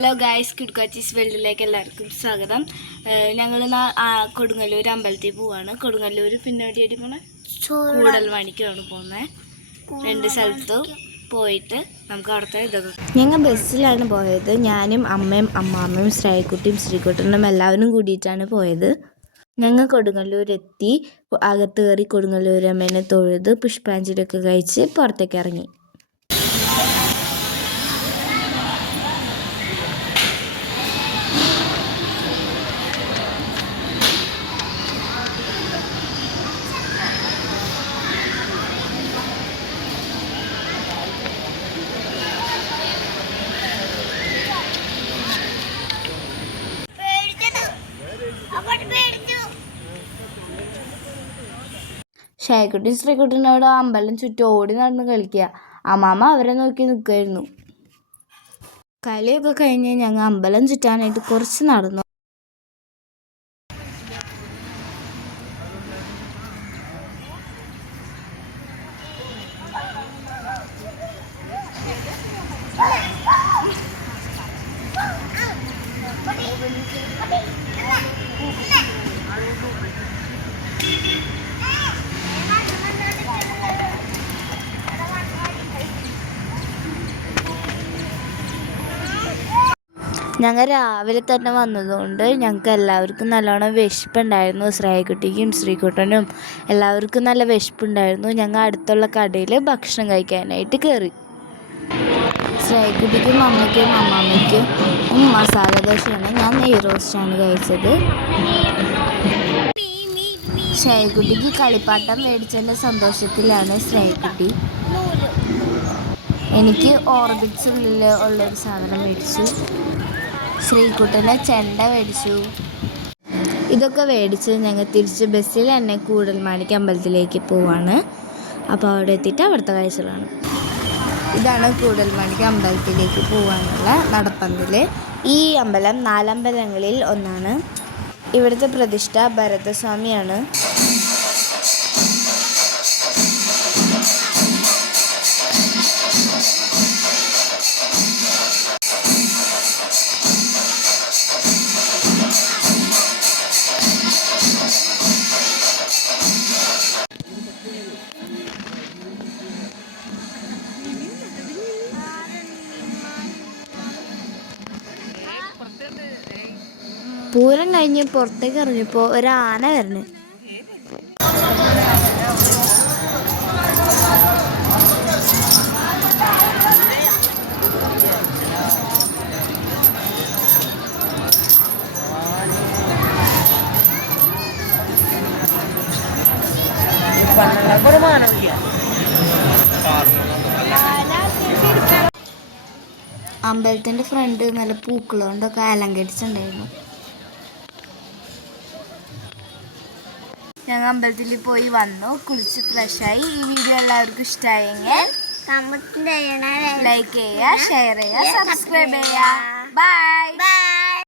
Hello guys, കിഡ്കാച്ചീസ് വേൾഡിലേക്ക് എല്ലാവർക്കും സ്വാഗതം. ഞങ്ങൾ കൊടുങ്ങല്ലൂർ അമ്പലത്തിൽ പോവാണ്. കൊടുങ്ങല്ലൂർ പിന്നെ എവിടെയായിട്ട് പോണേ? കൂടൽമാണിക്കാണ് പോകുന്നത്. രണ്ട് സ്ഥലത്തും പോയിട്ട് നമുക്ക് അവിടുത്തെ ഇതൊക്കെ. ഞങ്ങൾ ബസ്സിലാണ് പോയത്. ഞാനും അമ്മയും അമ്മാമ്മയും ശ്രീകുട്ടിയും ശ്രീകുട്ടനും എല്ലാവരും കൂടിയിട്ടാണ് പോയത്. ഞങ്ങൾ കൊടുങ്ങല്ലൂർ എത്തി. അകത്ത് കയറി കൊടുങ്ങല്ലൂർ അമ്മേനെ തൊഴുത് പുഷ്പാഞ്ജലിയൊക്കെ കഴിച്ച് പുറത്തേക്ക് ഇറങ്ങി. ഷായ്ക്കുട്ടി ശ്രീകുട്ടനോട് അമ്പലം ചുറ്റും ഓടി നടന്ന് കളിക്കുക. അമ്മാമ്മ അവരെ നോക്കി നിൽക്കുമായിരുന്നു. കളിയൊക്കെ കഴിഞ്ഞ് ഞങ്ങൾ അമ്പലം ചുറ്റാനായിട്ട് കുറച്ച് നടന്നു. ഞങ്ങൾ രാവിലെ തന്നെ വന്നതുകൊണ്ട് ഞങ്ങൾക്ക് എല്ലാവർക്കും നല്ലോണം വിശപ്പുണ്ടായിരുന്നു. ശ്രീകുട്ടിക്കും ശ്രീകുട്ടനും എല്ലാവർക്കും നല്ല വിശപ്പുണ്ടായിരുന്നു. ഞങ്ങൾ അടുത്തുള്ള കടയിൽ ഭക്ഷണം കഴിക്കാനായിട്ട് കയറി. ശ്രീകുട്ടിക്കും അമ്മയ്ക്കും അമ്മാമ്മയ്ക്കും മസാല ദോശയാണ്, ഞാൻ നെയ് റോസ്റ്റാണ് കഴിച്ചത്. ശ്രീകുട്ടിക്ക് കളിപ്പാട്ടം മേടിച്ചതിൻ്റെ സന്തോഷത്തിലാണ് ശ്രീകുട്ടി. എനിക്ക് ഓർബിറ്റ്സ് ഉള്ളിൽ ഉള്ളൊരു സാധനം മേടിച്ചു. ശ്രീകുട്ടനെ ചെണ്ട മേടിച്ചു. ഇതൊക്കെ മേടിച്ച് ഞങ്ങൾ തിരിച്ച് ബസ്സിൽ തന്നെ കൂടൽമാണിക്ക് അമ്പലത്തിലേക്ക് പോവാണ്. അപ്പോൾ അവിടെ എത്തിയിട്ട് അവിടുത്തെ കാഴ്ചകളാണ്. ഇതാണ് കൂടൽമാണിക്ക് അമ്പലത്തിലേക്ക് പോകാനുള്ള നടപ്പന്തൽ. ഈ അമ്പലം 4 അമ്പലങ്ങളിൽ ഒന്നാണ്. ഇവിടുത്തെ പ്രതിഷ്ഠ ഭരതസ്വാമിയാണ്. പൂരം കഴിഞ്ഞ് പുറത്തേക്ക് ഇറങ്ങിയപ്പോൾ ഒരാന വരണേ. അമ്പലത്തിൻ്റെ ഫ്രണ്ട് നല്ല പൂക്കൾ കൊണ്ടൊക്കെ അലങ്കരിച്ചിട്ടുണ്ടായിരുന്നു. ഞങ്ങൾ അമ്പലത്തിൽ പോയി വന്നു, കുളിച്ച് ഫ്രഷായി. ഈ വീഡിയോ എല്ലാവർക്കും ഇഷ്ടമായെങ്കിൽ കമന്റ് ചെയ്യണം, ലൈക്ക് ചെയ്യുക, ഷെയർ ചെയ്യുക, സബ്സ്ക്രൈബ് ചെയ്യുക. ബൈ.